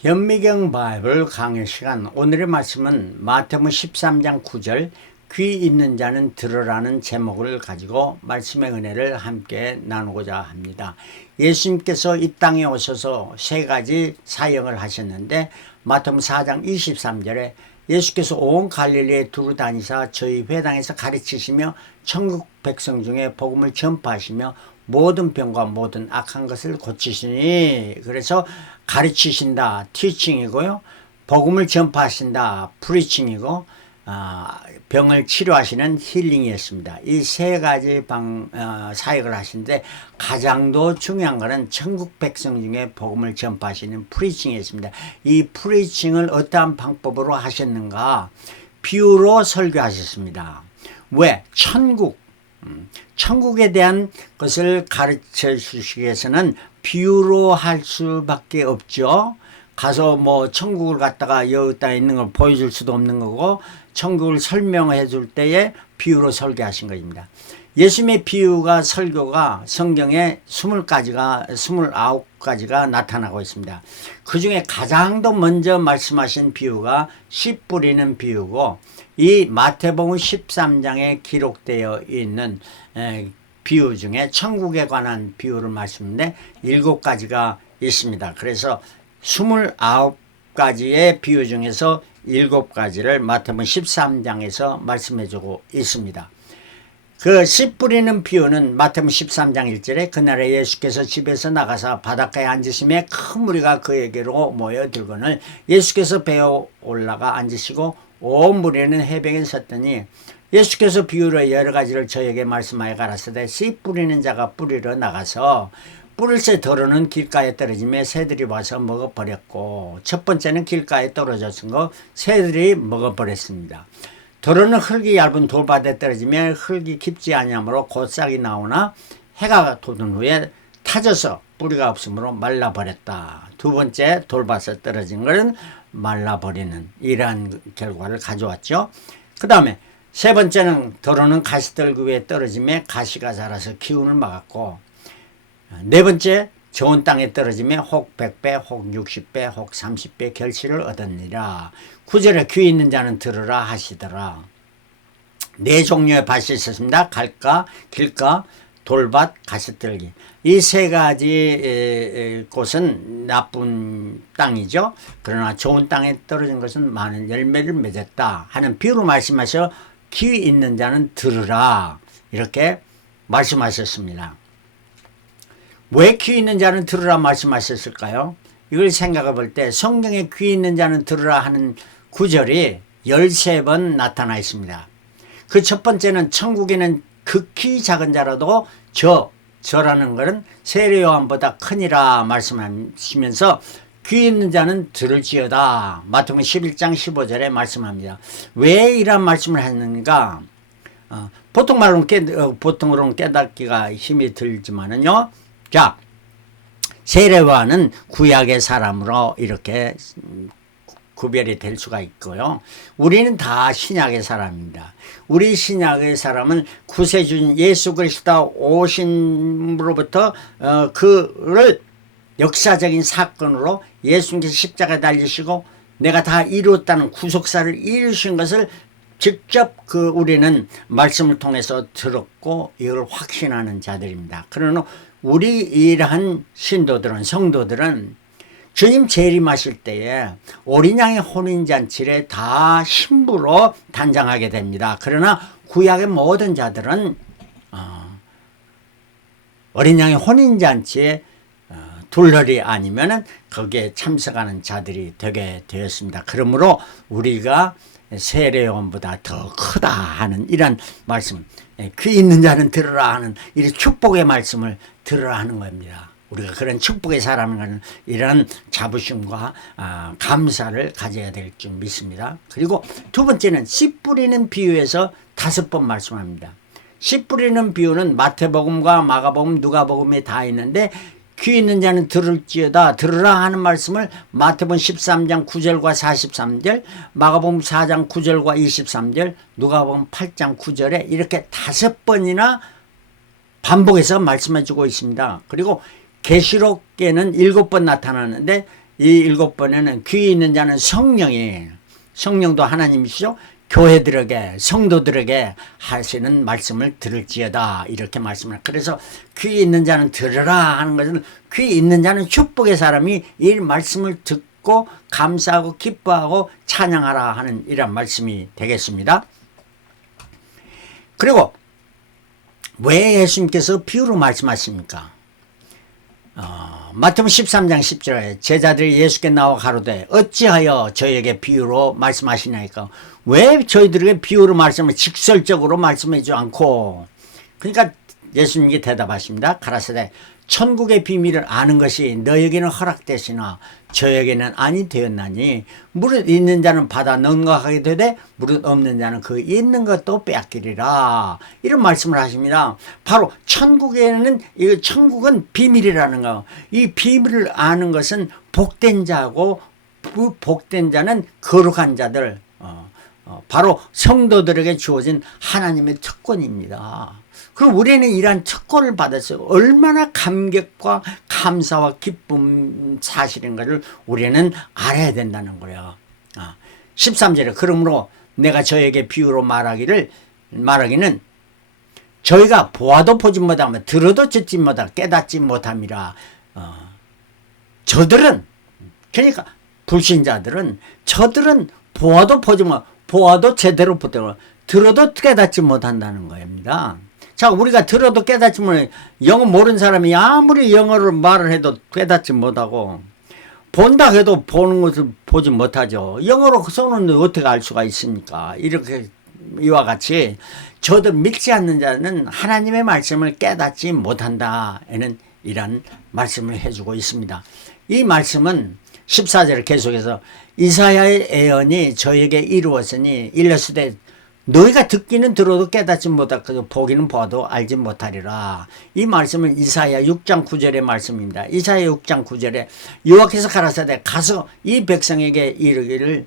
현미경 바이블 강의 시간, 오늘의 말씀은 마태복음 13장 9절 귀 있는 자는 들으라는 제목을 가지고 말씀의 은혜를 함께 나누고자 합니다. 예수님께서 이 땅에 오셔서 세 가지 사역을 하셨는데, 마태복음 4장 23절에 예수께서 온 갈릴리에 두루 다니사 저희 회당에서 가르치시며 천국 백성 중에 복음을 전파하시며 모든 병과 모든 악한 것을 고치시니, 그래서 가르치신다, 티칭이고요. 복음을 전파하신다, 프리칭이고, 병을 치료하시는 힐링이었습니다. 이 세 가지 사역을 하시는데, 가장 더 중요한 것은 천국 백성 중에 복음을 전파하시는 프리칭이었습니다. 이 프리칭을 어떠한 방법으로 하셨는가? 비유로 설교하셨습니다. 왜? 천국에 대한 것을 가르쳐 주시기 위해서는 비유로 할 수밖에 없죠. 가서 뭐 천국을 갖다가 여기다 있는 걸 보여줄 수도 없는 거고, 천국을 설명해 줄 때에 비유로 설교하신 것입니다. 예수님의 비유가, 설교가 성경에 29가지가 나타나고 있습니다. 그 중에 가장 더 먼저 말씀하신 비유가 씨 뿌리는 비유고, 이 마태복음 13장에 기록되어 있는 비유 중에 천국에 관한 비유를 말씀하는데 7가지가 있습니다. 그래서 29가지의 비유 중에서 7가지를 마태복음 13장에서 말씀해주고 있습니다. 그 씨 뿌리는 비유는 마태복음 13장 1절에 그날에 예수께서 집에서 나가서 바닷가에 앉으심에 큰 무리가 그에게로 모여들거늘 예수께서 배에 올라가 앉으시고 온 무리는 해변에 섰더니 예수께서 비유로 여러 가지를 저에게 말씀하여 가라사대 씨 뿌리는 자가 뿌리러 나가서 뿌릴 새 더러는 길가에 떨어지며 새들이 와서 먹어버렸고, 첫 번째는 길가에 떨어졌은 거 새들이 먹어버렸습니다. 더러는 흙이 얇은 돌밭에 떨어지며 흙이 깊지 아니하므로 곧 싹이 나오나 해가 돋은 후에 타져서 뿌리가 없으므로 말라버렸다. 두 번째, 돌밭에 떨어진 것은 말라버리는 이러한 결과를 가져왔죠. 그 다음에 세 번째는 더러는 가시떨기 위에 떨어지며 가시가 자라서 기운을 막았고, 네 번째, 좋은 땅에 떨어지며 혹 100배, 혹 60배, 혹 30배 결실을 얻었느니라. 9절에 귀 있는 자는 들으라 하시더라. 네 종류의 밭이 있었습니다. 갈가, 길가, 돌밭, 가시떨기. 이 세 가지 곳은 나쁜 땅이죠. 그러나 좋은 땅에 떨어진 것은 많은 열매를 맺었다 하는 비유로 말씀하셔 귀 있는 자는 들으라 이렇게 말씀하셨습니다. 왜 귀 있는 자는 들으라 말씀하셨을까요? 이걸 생각해 볼 때 성경에 귀 있는 자는 들으라 하는 구절이 13번 나타나 있습니다. 그 첫 번째는 천국에는 극히 작은 자라도 저라는 것은 세례 요한보다 크니라 말씀하시면서 귀 있는 자는 들을지어다. 마태복음 11장 15절에 말씀합니다. 왜 이런 말씀을 했는가? 보통으로는 깨닫기가 힘이 들지만은요. 자, 세례 요한은 구약의 사람으로 이렇게 구별이 될 수가 있고요. 우리는 다 신약의 사람입니다. 우리 신약의 사람은 구세주인 예수 그리스도 오심으로부터 그를 역사적인 사건으로 예수님께서 십자가에 달리시고 내가 다 이루었다는 구속사를 이루신 것을 직접 우리는 말씀을 통해서 들었고 이걸 확신하는 자들입니다. 그러나 우리 이러한 성도들은 주님 재림하실 때에 어린 양의 혼인잔치를 다 신부로 단장하게 됩니다. 그러나 구약의 모든 자들은 어린 양의 혼인잔치에 둘러리 아니면은 거기에 참석하는 자들이 되게 되었습니다. 그러므로 우리가 세례 요한보다 더 크다 하는 이런 말씀, 귀 있는 자는 들으라 하는 이 축복의 말씀을 들으라 하는 겁니다. 우리가 그런 축복의 사람은 이런 자부심과 감사를 가져야 될 줄 믿습니다. 그리고 두 번째는 씨 뿌리는 비유에서 5번 말씀합니다. 씨 뿌리는 비유는 마태복음과 마가복음, 누가복음에 다 있는데 귀 있는 자는 들을지어다 들으라 하는 말씀을 마태복음 13장 9절과 43절, 마가복음 4장 9절과 23절, 누가복음 8장 9절에 이렇게 5번이나 반복해서 말씀해 주고 있습니다. 그리고 계시록에는 7번 나타나는데 이 7번에는 귀 있는 자는 성령도 하나님이시죠. 교회들에게 성도들에게 하시는 말씀을 들을지어다 이렇게 말씀을. 그래서 귀 있는 자는 들으라 하는 것은 귀 있는 자는 축복의 사람이 이 말씀을 듣고 감사하고 기뻐하고 찬양하라 하는 이런 말씀이 되겠습니다. 그리고 왜 예수님께서 비유로 말씀하십니까? 마태복음 13장 10절에 제자들이 예수께 나와 가로되 어찌하여 저에게 비유로 말씀하시나이까? 왜 저희들에게 비유로 말씀을 직설적으로 말씀하지 않고? 그러니까 예수님이 대답하십니다. 가라사대 천국의 비밀을 아는 것이 너에게는 허락되시나 저에게는 아니 되었나니 무릇 있는 자는 받아 넉넉하게 되되 무릇 없는 자는 그 있는 것도 빼앗기리라. 이런 말씀을 하십니다. 바로 천국에는 천국은 비밀이라는 거. 이 비밀을 아는 것은 복된 자고 그 복된 자는 거룩한 자들 바로 성도들에게 주어진 하나님의 특권입니다. 그럼 우리는 이러한 특권을 받았어요. 얼마나 감격과 감사와 기쁨 사실인가를 우리는 알아야 된다는 거예요. 13절에 그러므로 내가 저에게 비유로 말하기는 저희가 보아도 보지 못하며 들어도 듣지 못하고 깨닫지 못함이라. 저들은 그러니까 불신자들은 저들은 보아도 보지 못 보아도 제대로 보고 들어도 깨닫지 못한다는 겁니다. 자, 우리가 들어도 깨닫지 못해. 영어 모르는 사람이 아무리 영어를 말을 해도 깨닫지 못하고 본다 해도 보는 것을 보지 못하죠. 영어로 써놓는데 어떻게 알 수가 있습니까? 이렇게 이와 같이 저들 믿지 않는 자는 하나님의 말씀을 깨닫지 못한다에는 이런 말씀을 해주고 있습니다. 이 말씀은 14절을 계속해서 이사야의 예언이 저에게 이루었으니 일렀으되 너희가 듣기는 들어도 깨닫지 못하고 보기는 봐도 알지 못하리라. 이 말씀은 이사야 6장 9절의 말씀입니다. 이사야 6장 9절에 여호와께서 가라사대 가서 이 백성에게 이르기를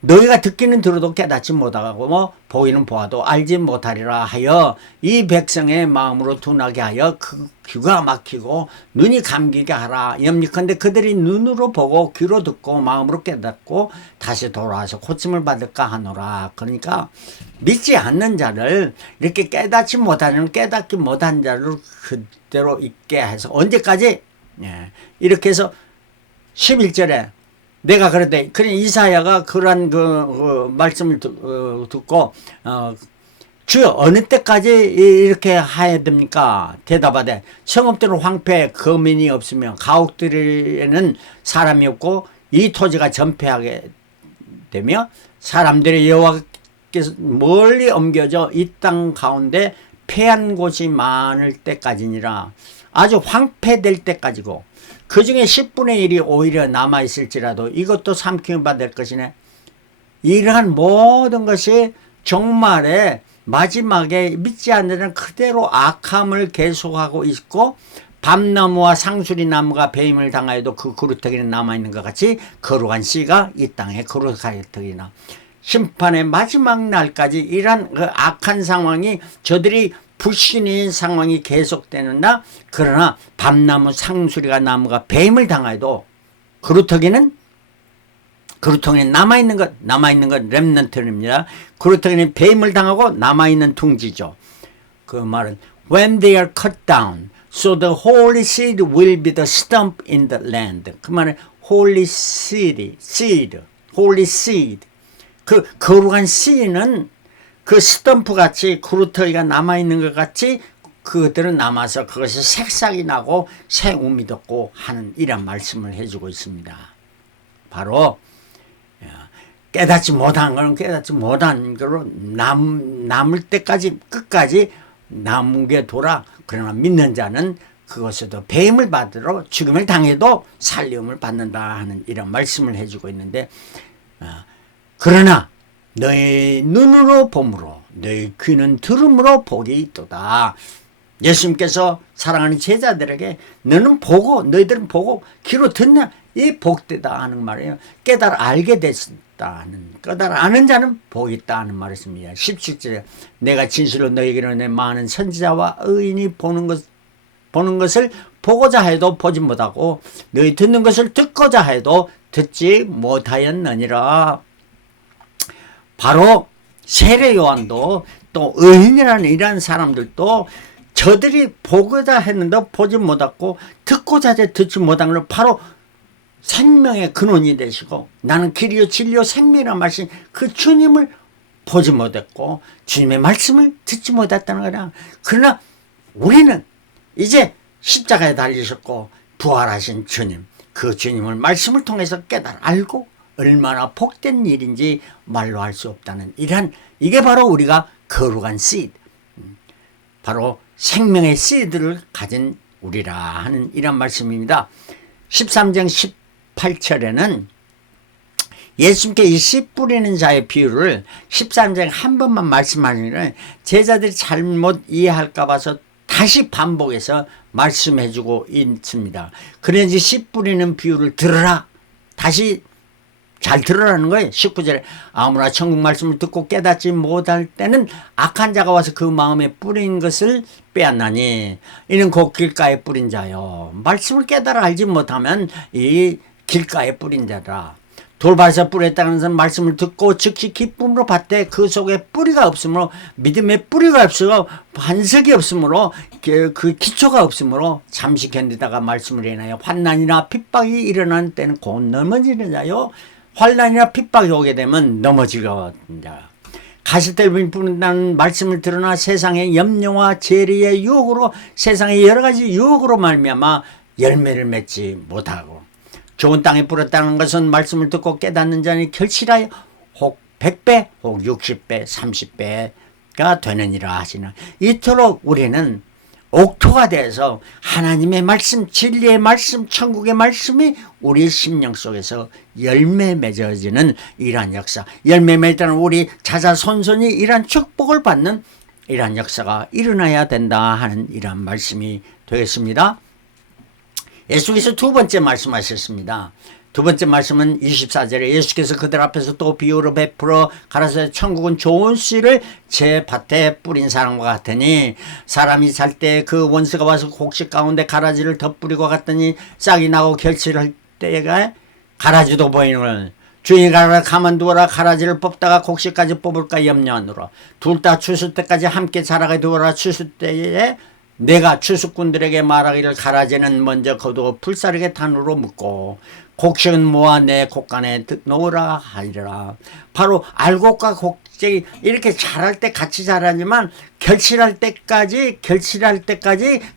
너희가 듣기는 들어도 깨닫지 못하고 뭐 보기는 보아도 알지 못하리라 하여 이 백성의 마음으로 둔하게 하여 그 귀가 막히고 눈이 감기게 하라. 염리컨대 그들이 눈으로 보고 귀로 듣고 마음으로 깨닫고 다시 돌아와서 고침을 받을까 하노라. 그러니까 믿지 않는 자를 이렇게 깨닫지 못한 자를 그대로 있게 해서 언제까지? 이렇게 해서 11절에 내가 그랬대. 그래 이사야가 그러한 그 말씀을 듣고 주여 어느 때까지 이렇게 해야 됩니까? 대답하되 성읍들은 황폐 거민이 없으며 가옥들에는 사람이 없고 이 토지가 전폐하게 되며 사람들의 여호와께서 멀리 옮겨져 이 땅 가운데 폐한 곳이 많을 때까지니라. 아주 황폐될 때까지고 그 중에 10분의 1이 오히려 남아있을지라도 이것도 삼킴을 받을 것이네. 이러한 모든 것이 종말에 마지막에 믿지 않는 그대로 악함을 계속하고 있고 밤나무와 상수리 나무가 배임을 당하여도 그 그루터기는 남아있는 것 같이 거룩한 씨가 이 땅에 그루터기나 심판의 마지막 날까지 이러한 그 악한 상황이 저들이 불신인 상황이 계속되는다. 그러나 밤나무 상수리가 나무가 배임을 당하여도 그루터기는 남아있는 것 렘넌트입니다. 그루터기는 배임을 당하고 남아있는 둥지죠. 그 말은 when they are cut down so the holy seed will be the stump in the land. 그 말은 holy seed 그 거룩한 씨는 그 스탬프 같이 그루터기가 남아있는 것 같이 그것들은 남아서 그것이 색상이 나고 새 움이 돋고 하는 이런 말씀을 해주고 있습니다. 바로 깨닫지 못한 거는 깨닫지 못한 거로 남을 때까지 끝까지 남게 돌아. 그러나 믿는 자는 그것에도 배임을 받으러 죽음을 당해도 살림을 받는다 하는 이런 말씀을 해주고 있는데 그러나 너희 눈으로 봄으로 너희 귀는 들음으로 복이 있도다. 예수님께서 사랑하는 제자들에게 너는 보고 너희들은 보고 귀로 듣냐 이 복되다 하는 말이에요. 깨달아 알게 됐다는 깨달아 아는 자는 복이 있다 하는 말이었습니다. 17절에 내가 진실로 너희에게는 내 많은 선지자와 의인이 보는 것을 보고자 해도 보지 못하고 너희 듣는 것을 듣고자 해도 듣지 못하였느니라. 바로 세례 요한도 또 의인이라는 이러한 사람들도 저들이 보고자 했는데 보지 못하고 듣고자 해도 듣지 못한 걸 바로 생명의 근원이 되시고 나는 길이요 진리요 생명이라는 말씀 그 주님을 보지 못했고 주님의 말씀을 듣지 못했다는 거라. 그러나 우리는 이제 십자가에 달리셨고 부활하신 주님, 그 주님을 말씀을 통해서 깨달아 알고 얼마나 복된 일인지 말로 할 수 없다는 이게 바로 우리가 거룩한 씨드, 바로 생명의 씨드를 가진 우리라 하는 이런 말씀입니다. 13장 18절에는 예수님께 이 씨 뿌리는 자의 비유를 13장에 한 번만 말씀하시면 제자들이 잘못 이해할까 봐서 다시 반복해서 말씀해주고 있습니다. 그래서 씨 뿌리는 비유를 들으라. 다시 잘 들으라는 거예요. 19절에 아무나 천국 말씀을 듣고 깨닫지 못할 때는 악한 자가 와서 그 마음에 뿌린 것을 빼앗나니 이는 곧 길가에 뿌린 자요. 말씀을 깨달아 알지 못하면 이 길가에 뿌린 자라. 돌밭에서 뿌렸다는 것은 말씀을 듣고 즉시 기쁨으로 받되 그 속에 뿌리가 없으므로 믿음의 뿌리가 없으므로 반석이 없으므로 그 기초가 없으므로 잠시 견디다가 말씀을 인하여 환난이나 핍박이 일어나는 때는 곧 넘어지는 자요. 환난이나 핍박이 오게 되면 넘어지거든 자. 가시떨비 뿌린다는 말씀을 들으나 세상의 염려와 재리의 유혹으로 세상의 여러 가지 유혹으로 말미암아 열매를 맺지 못하고 좋은 땅에 뿌렸다는 것은 말씀을 듣고 깨닫는 자니 결실하여 혹 100배 혹 60배 30배가 되느니라 하시는 이토록 우리는 옥토가 돼서 하나님의 말씀 진리의 말씀 천국의 말씀이 우리 심령 속에서 열매 맺어지는 이러한 역사 열매 맺는 우리 자자손손이 이러한 축복을 받는 이러한 역사가 일어나야 된다 하는 이러한 말씀이 되겠습니다. 예수께서 두 번째 말씀하셨습니다. 두 번째 말씀은 24절에 예수께서 그들 앞에서 또 비유로 베풀어 가라사대 천국은 좋은 씨를 제 밭에 뿌린 사람과 같으니 사람이 잘 때 그 원수가 와서 곡식 가운데 가라지를 덧뿌리고 갔더니 싹이 나고 결실할 때에 가라지도 보이는 주인이 가라 가만두어라 가라지를 뽑다가 곡식까지 뽑을까 염려하노라. 둘 다 추수 때까지 함께 자라게 두어라. 추수 때에 내가 추수꾼들에게 말하기를 가라지는 먼저 거두어 풀사르게 단으로 묶고 곡식은 모아 내 곡간에 놓으라 하리라. 바로 알곡과 곡식이 이렇게 자랄 때 같이 자라지만 결실할 때까지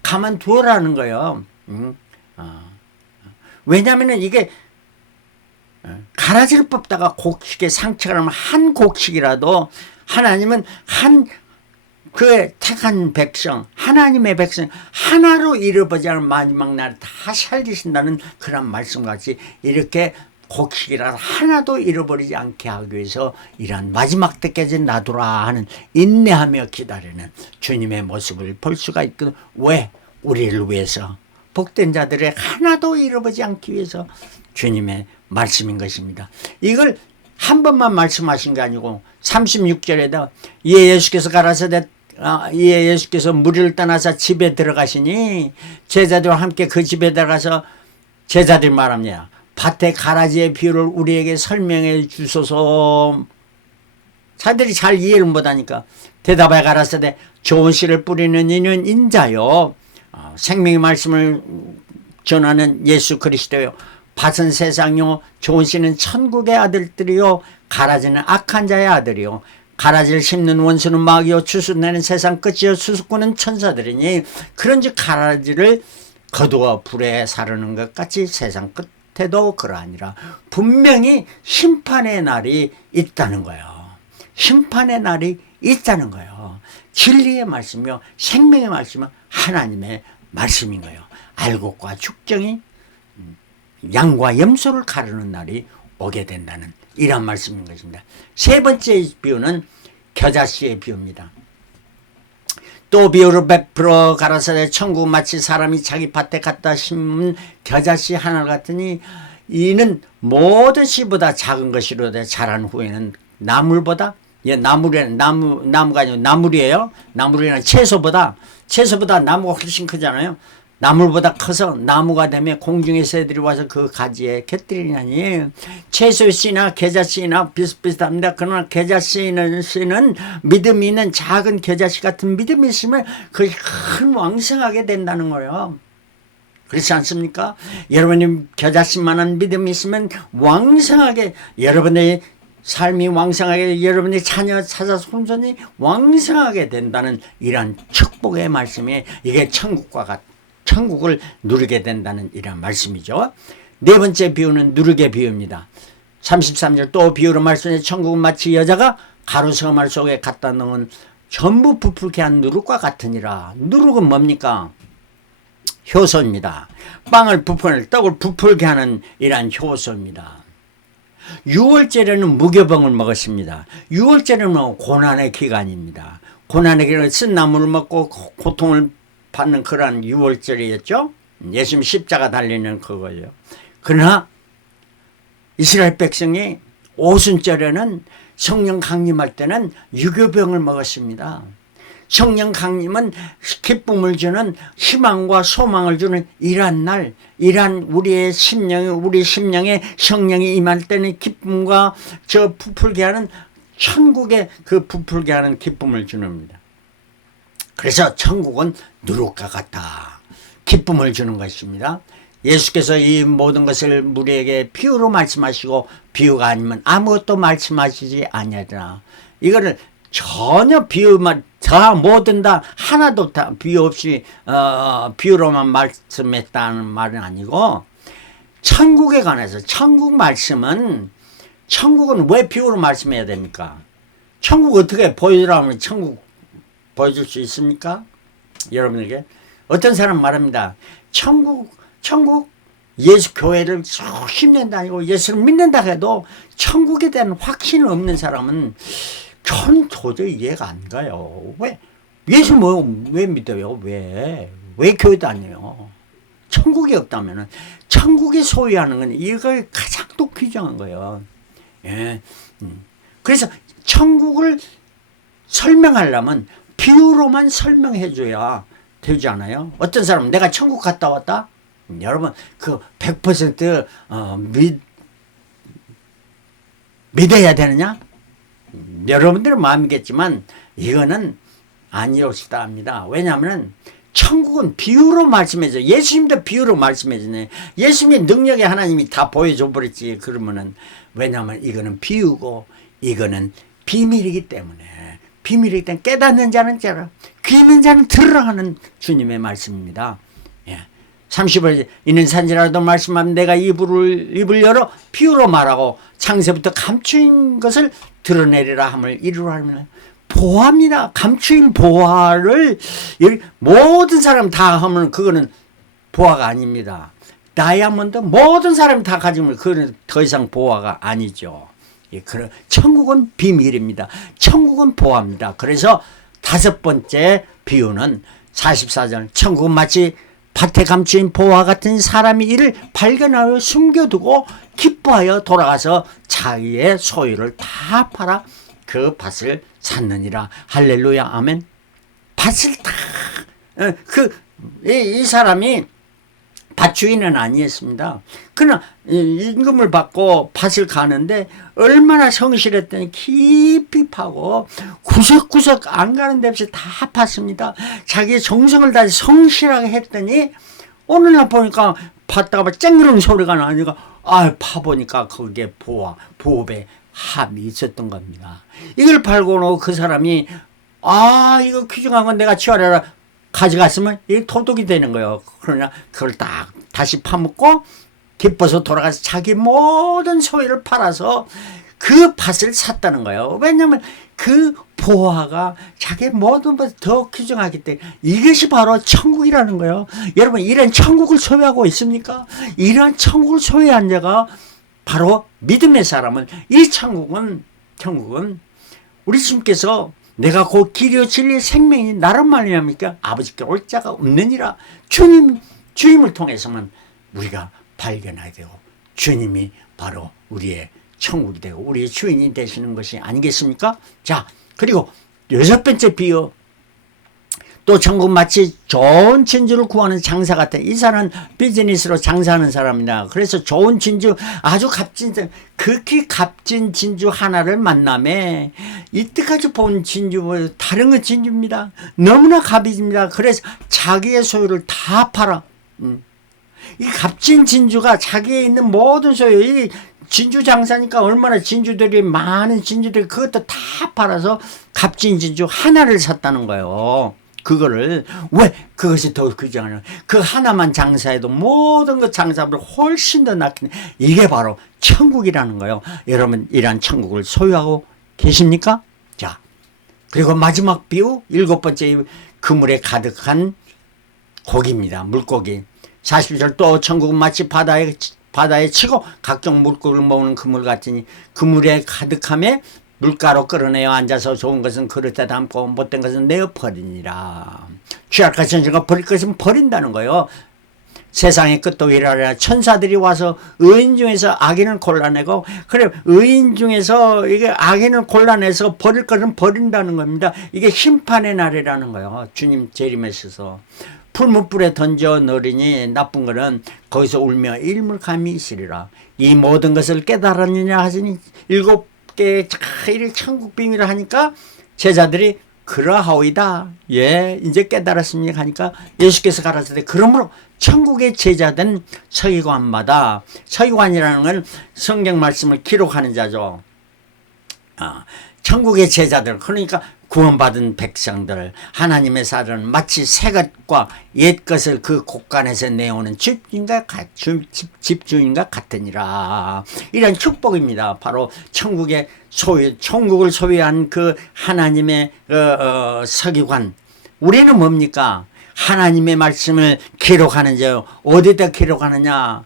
가만두어라는 거예요. 왜냐하면 이게 가라지를 뽑다가 곡식에 상처가 나면 한 곡식이라도 하나님은 그 택한 백성 하나님의 백성 하나로 잃어버리지 않은 마지막 날 다 살리신다는 그런 말씀같이 이렇게 곡식이라 하나도 잃어버리지 않게 하기 위해서 이러한 마지막 때까지 놔두라 하는 인내하며 기다리는 주님의 모습을 볼 수가 있거든. 왜? 우리를 위해서 복된 자들의 하나도 잃어버리지 않기 위해서 주님의 말씀인 것입니다. 이걸 한 번만 말씀하신 게 아니고 36절에다 예수께서 가라사대 예수께서 무리를 떠나서 집에 들어가시니 제자들과 함께 그 집에 들어가서 제자들이 말합니다. 밭에 가라지의 비유를 우리에게 설명해 주소서. 자들이 잘 이해를 못하니까 대답하여 가라사대 좋은 씨를 뿌리는 이는 인자요 생명의 말씀을 전하는 예수 그리스도요 밭은 세상이요 좋은 씨는 천국의 아들들이요 가라지는 악한 자의 아들이요 가라지를 심는 원수는 마귀요 추수내는 세상 끝이요 수수꾼은 천사들이니 그런즉 가라지를 거두어 불에 사르는 것 같이 세상 끝에도 그러하니라. 분명히 심판의 날이 있다는 거예요. 심판의 날이 있다는 거예요. 진리의 말씀이요 생명의 말씀은 하나님의 말씀인 거예요. 알곡과 죽정이 양과 염소를 가르는 날이 오게 된다는 이런 말씀인 것입니다. 세 번째 비유는 겨자씨의 비유입니다. 또 비유를 베풀어 가라사대 천국 마치 사람이 자기 밭에 갖다 심은 겨자씨 하나 같으니 이는 모든 씨보다 작은 것이로되 자란 후에는 나물보다 나무가 아니고 나물이에요. 나물이나 채소보다 나무가 훨씬 크잖아요. 나물보다 커서 나무가 되며 공중의 새들이 와서 그 가지에 곁들이냐니. 채소씨나 겨자씨나 비슷비슷합니다. 그러나 겨자씨는 믿음이 있는 작은 겨자씨 같은 믿음이 있으면 그게 큰 왕성하게 된다는 거예요. 그렇지 않습니까? 여러분이 겨자씨만한 믿음이 있으면 왕성하게, 여러분의 삶이 왕성하게, 여러분의 자녀 찾아 손손이 왕성하게 된다는 이러한 축복의 말씀이, 이게 천국을 누리게 된다는 이런 말씀이죠. 네 번째 비유는 누룩의 비유입니다. 33절 또 비유로 말씀해 천국은 마치 여자가 가루성말 속에 갖다 넣은 전부 부풀게 한 누룩과 같으니라. 누룩은 뭡니까? 효소입니다. 떡을 부풀게 하는 이러한 효소입니다. 유월절에는 무교병을 먹었습니다. 유월절에는 고난의 기간입니다. 고난의 기간에 쓴 나무를 먹고 고통을 받는 그러한 유월절이었죠. 예수님 십자가 달리는 그거예요. 그러나 이스라엘 백성이 오순절에는 성령 강림할 때는 유교병을 먹었습니다. 성령 강림은 기쁨을 주는, 희망과 소망을 주는 이러한 날, 이러한 우리 심령에 성령이 임할 때는 기쁨과 저 부풀게 하는 천국의 그 부풀게 하는 기쁨을 주는입니다. 그래서 천국은 누룩과 같다. 기쁨을 주는 것입니다. 예수께서 이 모든 것을 우리에게 비유로 말씀하시고 비유가 아니면 아무것도 말씀하시지 아니하리라. 이거를 전혀 비유만 다 모든 다 하나도 다 비유 없이 비유로만 말씀했다는 말은 아니고, 천국에 관해서 천국 말씀은, 천국은 왜 비유로 말씀해야 됩니까? 천국 어떻게 보여주라면 천국 보여줄 수 있습니까? 여러분에게 어떤 사람 말합니다. 천국 예수 교회를 수십 년 다니고 예수를 믿는다 해도 천국에 대한 확신 없는 사람은 전 도저히 이해가 안 가요. 왜 예수 왜 믿어요? 왜 교회 다녀요? 천국이 없다면은, 천국이 소유하는 건 이걸 가장 또 규정한 거예요. 예. 그래서 천국을 설명하려면 비유로만 설명해 줘야 되지 않아요? 어떤 사람은 내가 천국 갔다 왔다? 여러분, 그 100% 믿어야 되느냐? 여러분들은 마음이겠지만 이거는 아니었다 합니다. 왜냐하면 천국은 비유로 말씀해줘. 예수님도 비유로 말씀해주네. 예수님의 능력에 하나님이 다 보여줘 버렸지. 그러면은, 왜냐하면 이거는 비유고 이거는 비밀이기 때문에, 깨닫는 자는 귀 있는 자는 들으라 하는 주님의 말씀입니다. 30절 이는 산지라도 말씀하면 내가 입을 열어 비유로 말하고 창세부터 감추인 것을 드러내리라 함을 이루라 하면, 보화입니다. 감추인 보화를 모든 사람 다 하면 그거는 보화가 아닙니다. 다이아몬드 모든 사람이 다 가지면 그거는 더 이상 보화가 아니죠. 천국은 비밀입니다. 천국은 보화입니다. 그래서 다섯 번째 비유는 44절 천국은 마치 밭에 감추인 보화 같은 사람이 이를 발견하여 숨겨두고 기뻐하여 돌아가서 자기의 소유를 다 팔아 그 밭을 샀느니라. 할렐루야 아멘. 밭을 다 이 사람이 밭 주인은 아니었습니다. 그러나 임금을 받고 밭을 가는데 얼마나 성실했더니 깊이 파고 구석구석 안 가는 데 없이 다 팠습니다. 자기의 정성을 다해서 성실하게 했더니 오늘날 보니까 팠다가 쨍그런 소리가 나니까 파보니까 거기에 보업에 함이 있었던 겁니다. 이걸 팔고 나고 그 사람이 이거 귀중한 건 내가 취하려라 가져갔으면 이게 도둑이 되는 거예요. 그러나 그걸 딱 다시 파먹고 기뻐서 돌아가서 자기 모든 소유를 팔아서 그 밭을 샀다는 거예요. 왜냐하면 그 보화가 자기 모든 것을 더 귀중하기 때문에 이것이 바로 천국이라는 거예요. 여러분, 이런 천국을 소유하고 있습니까? 이런 천국을 소유한 자가 바로 믿음의 사람은, 이 천국은 우리 주님께서 내가 곧 길이요 진리 생명이 나를 말미암으니까 아버지께 올 자가 없느니라. 주님을 통해서만 우리가 발견하게 되고 주님이 바로 우리의 천국이 되고 우리의 주인이 되시는 것이 아니겠습니까? 자, 그리고 여섯 번째 비유 또 천국 마치 좋은 진주를 구하는 장사 같아. 이 사람은 비즈니스로 장사하는 사람이다. 그래서 좋은 진주, 아주 값진, 극히 값진 진주 하나를 만남에 이때까지 본 진주, 다른 건 진주입니다. 너무나 값입니다. 그래서 자기의 소유를 다 팔아. 이 값진 진주가 자기에 있는 모든 소유, 이 진주 장사니까 얼마나 진주들이 많은 진주들이 그것도 다 팔아서 값진 진주 하나를 샀다는 거예요. 그거를 왜 그것이 더 귀중하냐? 그 하나만 장사해도 모든 것 장사보다 훨씬 더 낫긴. 이게 바로 천국이라는 거예요. 여러분 이러한 천국을 소유하고 계십니까? 자, 그리고 마지막 비유 7번째 그물에 가득한 고기입니다. 물고기. 40절 또 천국은 마치 바다에 치고 각종 물고기를 모으는 그물 같으니 그물에 가득함에 물가로 끌어내어 앉아서 좋은 것은 그릇에 담고 못된 것은 내어 버리니라. 취약한 천사가 버릴 것은 버린다는 거예요. 세상의 끝도 이라라. 천사들이 와서 의인 중에서 악인을 골라내고, 그래 의인 중에서 이게 악인을 골라내서 버릴 것은 버린다는 겁니다. 이게 심판의 날이라는 거예요. 주님 재림하셔서 풀무불에 던져 넣으리니 나쁜 거는 거기서 울며 일물감이 있으리라. 이 모든 것을 깨달았느냐 하시니 7개의 이렇게 천국 비밀을 하니까 제자들이 그러하오이다. 예, 이제 깨달았습니다 하니까 예수께서 가라사대 그러므로 천국의 제자된 서기관마다, 서기관이라는 건 성경 말씀을 기록하는 자죠. 천국의 제자들, 그러니까 구원받은 백성들, 하나님의 사람은 마치 새 것과 옛 것을 그 곳간에서 내오는 집주인과 같으니라. 이런 축복입니다. 바로 천국의 천국을 소유한 그 하나님의 서기관. 우리는 뭡니까? 하나님의 말씀을 기록하는 자. 어디다 기록하느냐?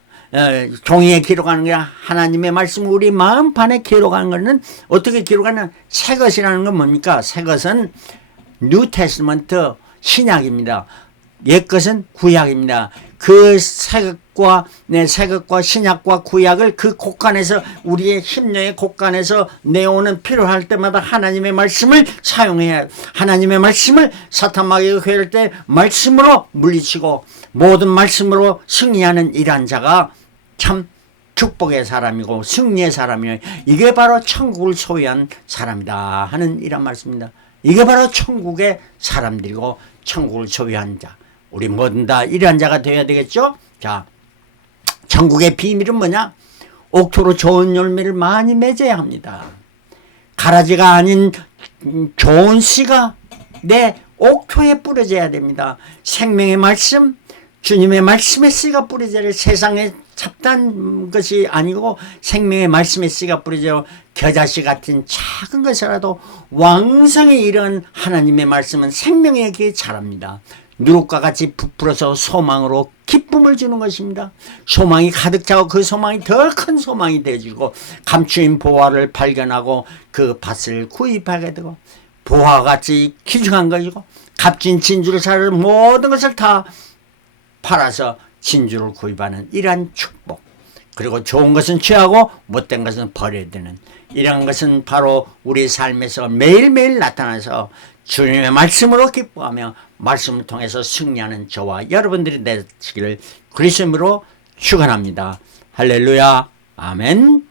종이에 기록하는 게 하나님의 말씀을 우리 마음판에 기록하는 것은 어떻게 기록하냐? 새 것이라는 건 뭡니까? 새 것은 뉴 테스트먼트 신약입니다. 옛 것은 구약입니다. 그 새 것과 신약과 구약을 그 곳간에서 우리의 심령의 곳간에서 내오는 필요할 때마다 하나님의 말씀을 사용해야, 하나님의 말씀을 사탄 마귀가 회할 때 말씀으로 물리치고 모든 말씀으로 승리하는 이러한 자가 참 축복의 사람이고 승리의 사람이에요. 이게 바로 천국을 소유한 사람이다 하는 이런 말씀입니다. 이게 바로 천국의 사람들이고 천국을 소유한 자. 우리 뭐든 다 이러한 자가 되어야 되겠죠. 자, 천국의 비밀은 뭐냐? 옥토로 좋은 열매를 많이 맺어야 합니다. 가라지가 아닌 좋은 씨가 내 옥토에 뿌려져야 됩니다. 생명의 말씀, 주님의 말씀의 씨가 뿌려져야, 세상에 잡다한 것이 아니고 생명의 말씀의 씨가 뿌려져 겨자씨 같은 작은 것이라도 왕성히 이런 하나님의 말씀은 생명에게 자랍니다. 누룩과 같이 부풀어서 소망으로 기쁨을 주는 것입니다. 소망이 가득 차고 그 소망이 더 큰 소망이 되어지고 감추인 보화를 발견하고 그 밭을 구입하게 되고 보화와 같이 귀중한 것이고 값진 진주를 사려 모든 것을 다 팔아서 진주를 구입하는 이러한 축복. 그리고 좋은 것은 취하고 못된 것은 버려야 되는 이런 것은 바로 우리 삶에서 매일매일 나타나서 주님의 말씀으로 기뻐하며 말씀을 통해서 승리하는 저와 여러분들이 되시기를 그리스도로 축원합니다. 할렐루야. 아멘.